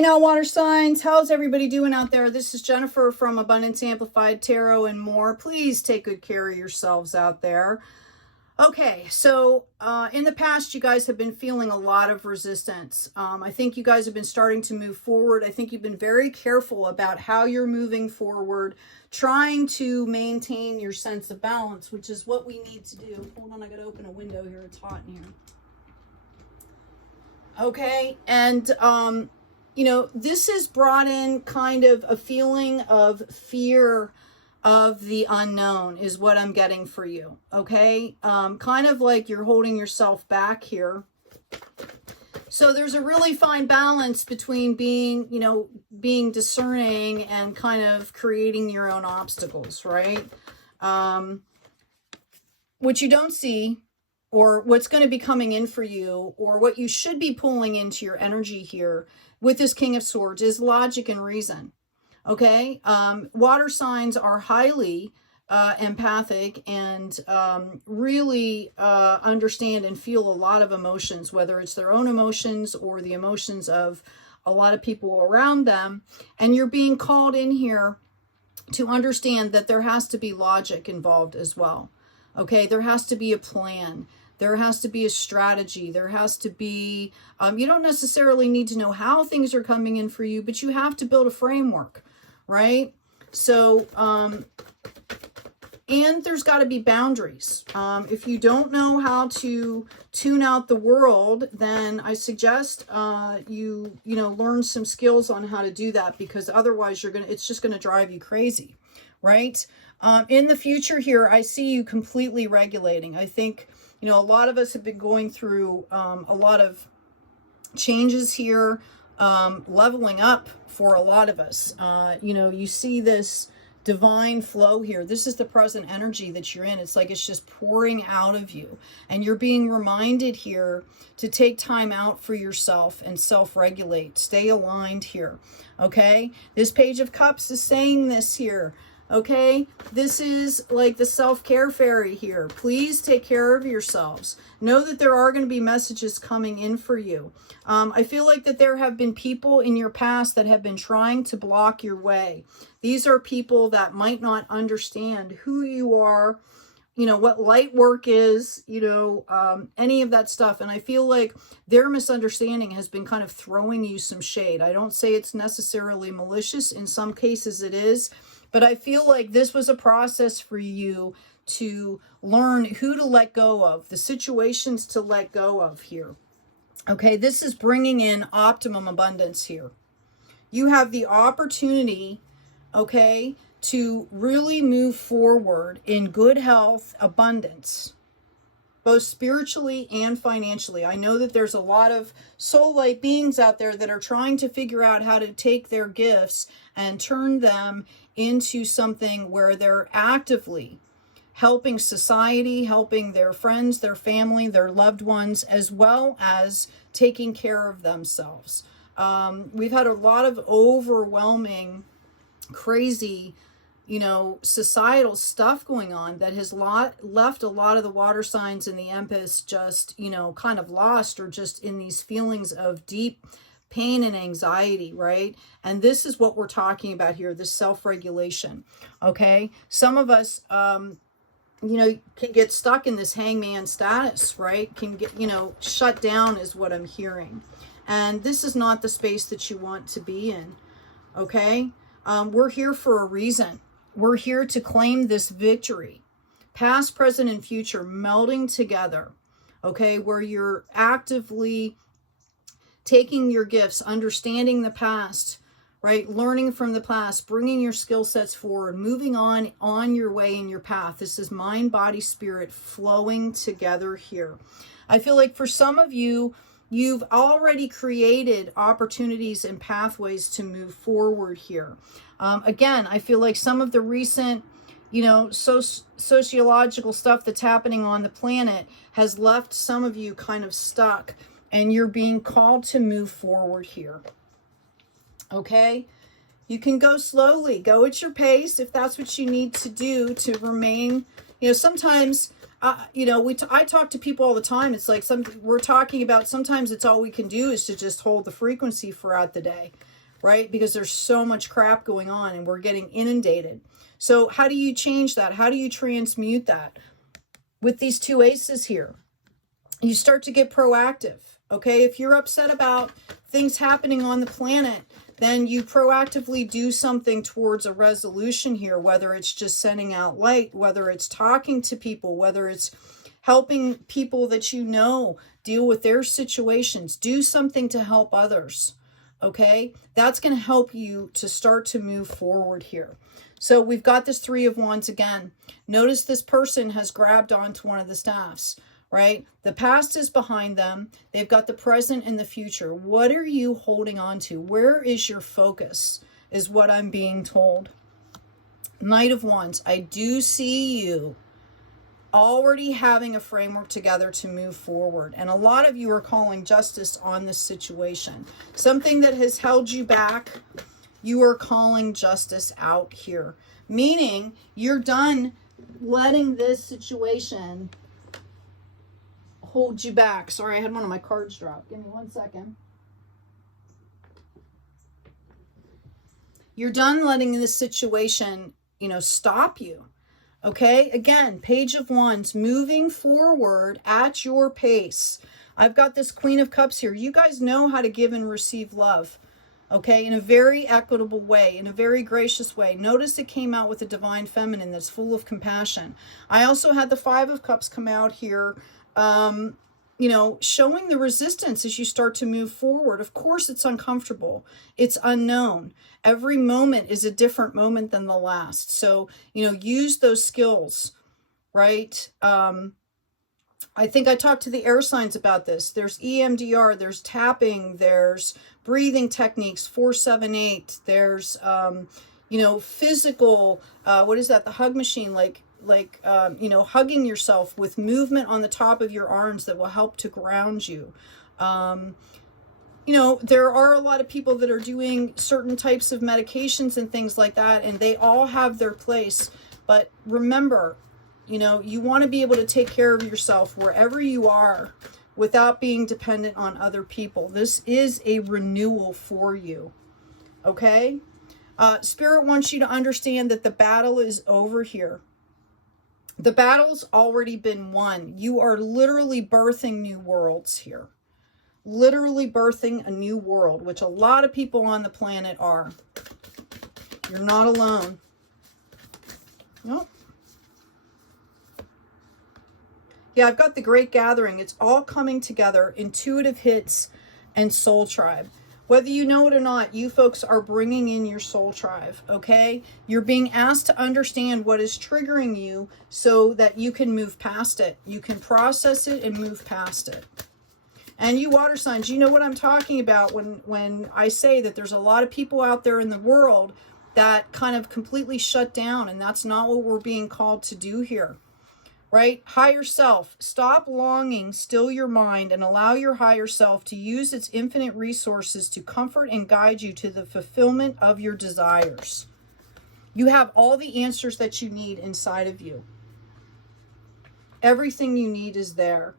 Now, water signs, how's everybody doing out there? This is Jennifer from Abundance Amplified Tarot and more. Please take good care of yourselves out there. Okay, so in the past, you guys have been feeling a lot of resistance. I think you guys have been starting to move forward. I think you've been very careful about how you're moving forward, trying to maintain your sense of balance, which is what we need to do. Hold on, I gotta open a window here. It's hot in here. Okay, and you know, this has brought in kind of a feeling of fear of the unknown is what I'm getting for you. Okay. Kind of like you're holding yourself back here. So there's a really fine balance between being, you know, being discerning and kind of creating your own obstacles, right? What you don't see, or what's going to be coming in for you, or what you should be pulling into your energy here with this King of Swords is logic and reason. Okay. Water signs are highly empathic and really understand and feel a lot of emotions, whether it's their own emotions or the emotions of a lot of people around them. And you're being called in here to understand that there has to be logic involved as well. Okay. There has to be a plan. There has to be a strategy. There has to be, you don't necessarily need to know how things are coming in for you, but you have to build a framework, right? So, and there's got to be boundaries. If you don't know how to tune out the world, then I suggest you learn some skills on how to do that, because otherwise it's just going to drive you crazy, right? In the future here, I see you completely regulating. I think, you know, a lot of us have been going through a lot of changes here, leveling up for a lot of us. You know, you see this divine flow here. This is the present energy that you're in. It's like it's just pouring out of you. And you're being reminded here to take time out for yourself and self-regulate. Stay aligned here. Okay? This Page of Cups is saying this here. Okay, this is like the self-care fairy here. Please take care of yourselves. Know that there are going to be messages coming in for you. I feel like that there have been people in your past that have been trying to block your way. These are people that might not understand who you are, you know, what light work is, you know, any of that stuff. And I feel like their misunderstanding has been kind of throwing you some shade. I don't say it's necessarily malicious. In some cases it is. But I feel like this was a process for you to learn who to let go of, the situations to let go of here. Okay, this is bringing in optimum abundance here. You have the opportunity, okay, to really move forward in good health, abundance, both spiritually and financially. I know that there's a lot of soul light beings out there that are trying to figure out how to take their gifts and turn them into something where they're actively helping society, helping their friends, their family, their loved ones, as well as taking care of themselves. We've had a lot of overwhelming, crazy, you know, societal stuff going on that has left a lot of the water signs and the empaths just, you know, kind of lost, or just in these feelings of deep pain and anxiety, right? And this is what we're talking about here, this self-regulation, okay? Some of us, you know, can get stuck in this hangman status, right? Can get, you know, shut down is what I'm hearing. And this is not the space that you want to be in, okay? We're here for a reason. We're here to claim this victory, past, present, and future melding together, okay? Where you're actively taking your gifts, understanding the past, right? Learning from the past, bringing your skill sets forward, moving on your way in your path. This is mind, body, spirit flowing together here. I feel like for some of you, you've already created opportunities and pathways to move forward here. Again, I feel like some of the recent, you know, sociological stuff that's happening on the planet has left some of you kind of stuck, and you're being called to move forward here. Okay? You can go slowly, go at your pace if that's what you need to do to remain, you know, sometimes, you know, I talk to people all the time. It's like we're talking about sometimes it's all we can do is to just hold the frequency throughout the day. right? Because there's so much crap going on and we're getting inundated. So how do you change that? How do you transmute that? With these two aces here, you start to get proactive, okay? If you're upset about things happening on the planet, then you proactively do something towards a resolution here, whether it's just sending out light, whether it's talking to people, whether it's helping people that you know deal with their situations. Do something to help others, okay? That's going to help you to start to move forward here. So we've got this Three of Wands again. Notice this person has grabbed onto one of the staffs, right? The past is behind them. They've got the present and the future. What are you holding on to? Where is your focus, is what I'm being told. Knight of Wands. I do see you already having a framework together to move forward. And a lot of you are calling justice on this situation. Something that has held you back, you are calling justice out here. Meaning you're done letting this situation hold you back. Sorry, I had one of my cards drop. Give me 1 second. You're done letting this situation, stop you. Okay, again, Page of Wands, moving forward at your pace. I've got this Queen of Cups here. You guys know how to give and receive love, okay, in a very equitable way, in a very gracious way. Notice it came out with the Divine Feminine that's full of compassion. I also had the Five of Cups come out here, showing the resistance as you start to move forward. Of course, it's uncomfortable. It's unknown. Every moment is a different moment than the last. So, use those skills, right? I think I talked to the air signs about this. There's EMDR, there's tapping, there's breathing techniques, 478. There's, physical, what is that? The hug machine, hugging yourself with movement on the top of your arms that will help to ground you. There are a lot of people that are doing certain types of medications and things like that, and they all have their place. But remember, you want to be able to take care of yourself wherever you are without being dependent on other people. This is a renewal for you, okay? Spirit wants you to understand that the battle is over here. The battle's already been won. You are literally birthing new worlds here. Literally birthing a new world, which a lot of people on the planet are. You're not alone. Nope. Yeah, I've got the Great Gathering. It's all coming together. Intuitive hits and soul tribe. Whether you know it or not, you folks are bringing in your soul tribe, okay? You're being asked to understand what is triggering you so that you can move past it. You can process it and move past it. And you water signs, you know what I'm talking about when I say that there's a lot of people out there in the world that kind of completely shut down, and that's not what we're being called to do here, right? Higher self, stop longing, still your mind, and allow your higher self to use its infinite resources to comfort and guide you to the fulfillment of your desires. You have all the answers that you need inside of you. Everything you need is there.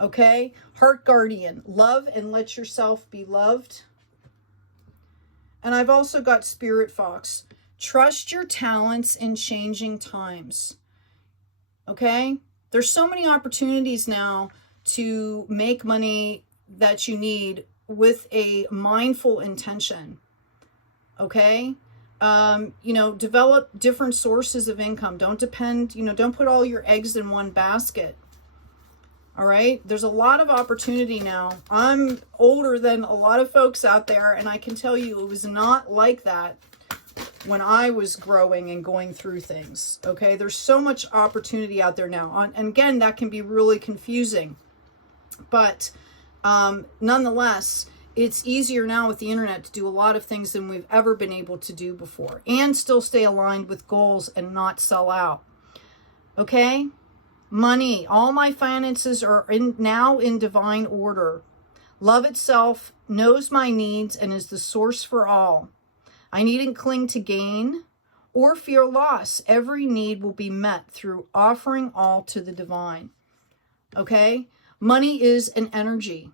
Okay, Heart Guardian, love and let yourself be loved. And I've also got Spirit Fox, trust your talents in changing times. Okay, there's so many opportunities now to make money that you need with a mindful intention. Okay, develop different sources of income. Don't depend, don't put all your eggs in one basket. All right, there's a lot of opportunity now. I'm older than a lot of folks out there, and I can tell you it was not like that when I was growing and going through things. Okay, there's so much opportunity out there now. And again, that can be really confusing. But nonetheless, it's easier now with the internet to do a lot of things than we've ever been able to do before, and still stay aligned with goals and not sell out. Okay? Money, all my finances are now in divine order. Love itself knows my needs and is the source for all. I needn't cling to gain or fear loss. Every need will be met through offering all to the divine. Okay? Money is an energy.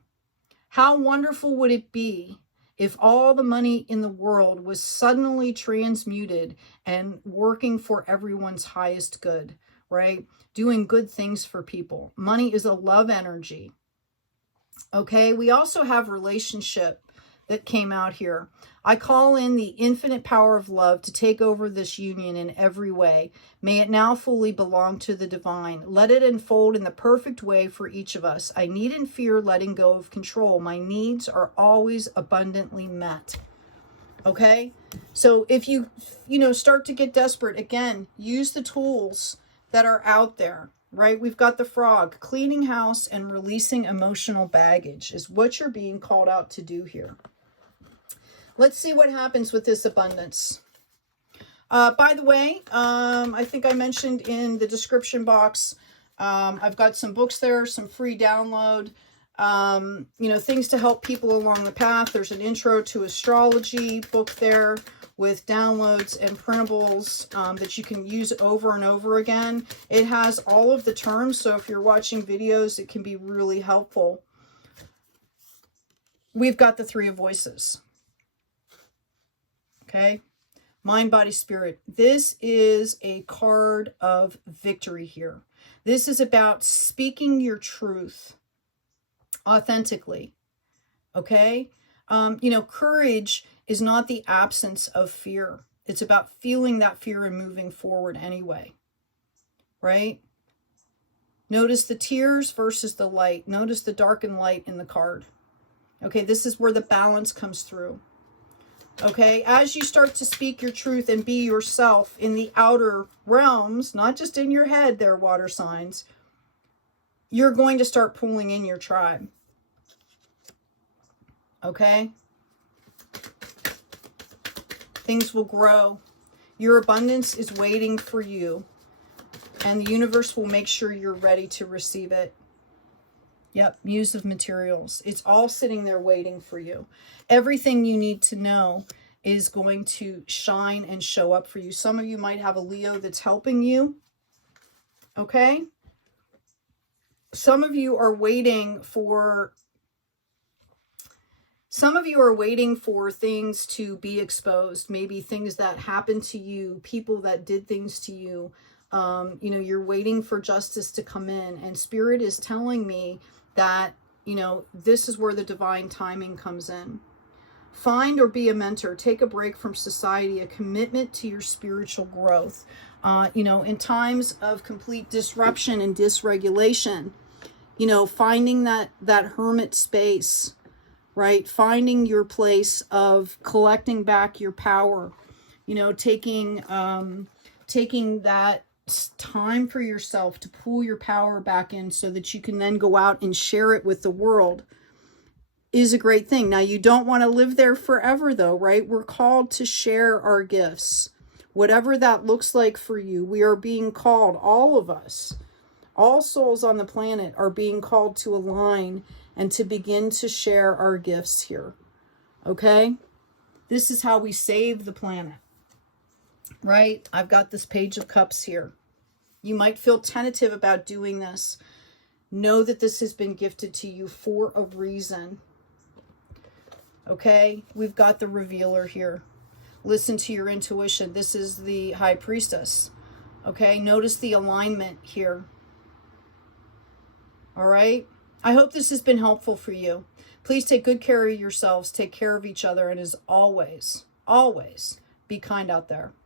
How wonderful would it be if all the money in the world was suddenly transmuted and working for everyone's highest good, right? Doing good things for people. Money is a love energy. Okay, we also have relationship that came out here. I call in the infinite power of love to take over this union in every way. May it now fully belong to the divine. Let it unfold in the perfect way for each of us. I need and fear letting go of control. My needs are always abundantly met. Okay, so if you start to get desperate, again, use the tools that are out there, right? We've got the frog. Cleaning house and releasing emotional baggage is what you're being called out to do here. Let's see what happens with this abundance. By the way, I think I mentioned in the description box, I've got some books there, some free download, things to help people along the path. There's an intro to astrology book there with downloads and printables that you can use over and over again. It has all of the terms, so if you're watching videos, it can be really helpful. We've got the Three of Voices. Okay, mind, body, spirit. This is a card of victory here. This is about speaking your truth authentically. Okay, courage is not the absence of fear. It's about feeling that fear and moving forward anyway, right? Notice the tears versus the light. Notice the dark and light in the card. Okay, this is where the balance comes through. Okay, as you start to speak your truth and be yourself in the outer realms, not just in your head there, water signs, you're going to start pulling in your tribe. Okay? Things will grow. Your abundance is waiting for you, and the universe will make sure you're ready to receive it. Yep, Muse of Materials. It's all sitting there waiting for you. Everything you need to know is going to shine and show up for you. Some of you might have a Leo that's helping you. Okay? Some of you are waiting for things to be exposed. Maybe things that happened to you, people that did things to you. You're waiting for justice to come in, and Spirit is telling me that, this is where the divine timing comes in. Find or be a mentor. Take a break from society, a commitment to your spiritual growth. In times of complete disruption and dysregulation, finding that hermit space, right? Finding your place of collecting back your power, taking that time for yourself to pull your power back in so that you can then go out and share it with the world is a great thing. Now, you don't want to live there forever though, right? We're called to share our gifts. Whatever that looks like for you, we are being called, all of us, all souls on the planet are being called to align and to begin to share our gifts here. Okay? This is how we save the planet. Right? I've got this Page of Cups here. You might feel tentative about doing this. Know that this has been gifted to you for a reason. Okay? We've got the Revealer here. Listen to your intuition. This is the High Priestess. Okay? Notice the alignment here. All right? I hope this has been helpful for you. Please take good care of yourselves. Take care of each other. And as always, always be kind out there.